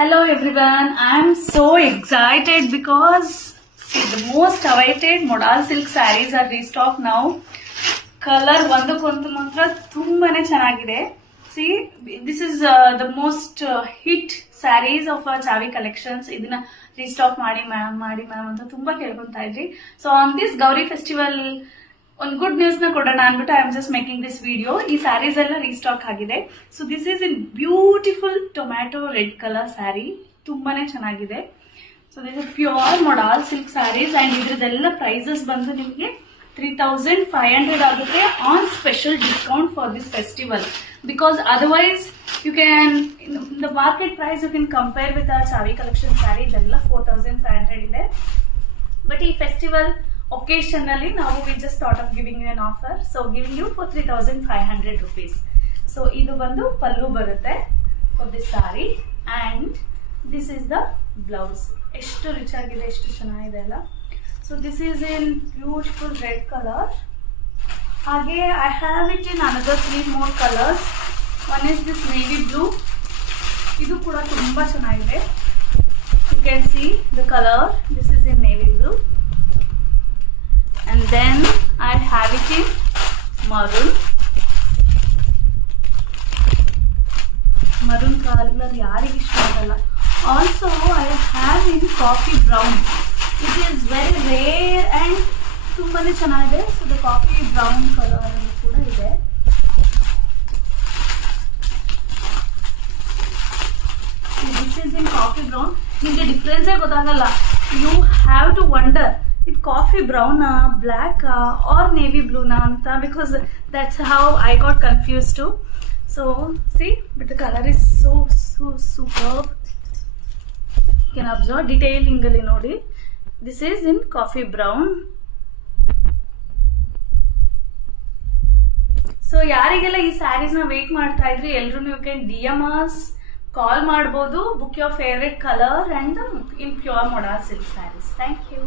Hello everyone, I am so excited because see, the most awaited modal silk sarees are restocked now. Color ಒಂದಕ್ಕೊಂದು ಮಾತ್ರ ತುಂಬಾನೇ ಚೆನ್ನಾಗಿದೆ. See, this is the most hit sarees of Chavi collections. ಇದನ್ನ restock ಮಾಡಿ ma'am ಅಂತ ತುಂಬಾ ಕೇಳ್ಕೊಂತಾ ಇದ್ರಿ. So on this Gauri festival ಒಂದು ಗುಡ್ ನ್ಯೂಸ್ ನ ಕೊಡೋಣ ಅಂದ್ಬಿಟ್ಟು I am just making this video. ಈ ಸ್ಯಾರೀಸ್ ಎಲ್ಲ ರೀಸ್ಟಾಕ್ ಆಗಿದೆ. So this is in beautiful tomato red colour sari, ತುಂಬಾನೇ ಚೆನ್ನಾಗಿದೆ. So this is pure modal silk saris and ಇದ್ರದೆಲ್ಲ ಪ್ರೈಸಸ್ ಬಂದು ನಿಮಗೆ 3500 ಆಗುತ್ತೆ on special discount for this festival. Because otherwise you can the market price you can compare with Chhavi collection sari, ಇದೆಲ್ಲ 4500 ಇದೆ. But ಈ festival occasionally now we just thought of giving you an offer, so giving you for 3500 rupees. So idu bandu pallu barutte for this saree and this is the blouse. Eshtu rich agide, eshtu chennagide alla. So this is in beautiful red color. Hage I have it in another 3 more colors. One is this navy blue. Idu kuda tumba chennagide. You can see the color. This is in navy blue. And then I have it in maroon. Maroon color yarige ishta agalla. Also I have in coffee brown. It is very rare and ತುಂಬಾನೇ ಚೆನ್ನಾಗಿದೆ. So the coffee brown color ಅಲ್ಲಿ ಕೂಡ ಇದೆ. This is in coffee brown. ನಿಮಗೆ difference ಗೊತ್ತಾಗಲ್ಲ. You have to wonder it coffee brown, black or navy blue na anta, because that's how I got confused too. So see, but the color is so superb. You can observe detailing alli nodi. This is in coffee brown. So yarigella ee sarees na wait ಮಾಡ್ತಾ ಇದ್ರಿ ಎಲ್ಲರೂ, you can DM us, call ಮಾಡಬಹುದು, book your favorite color and in pure modal silk sarees. Thank you.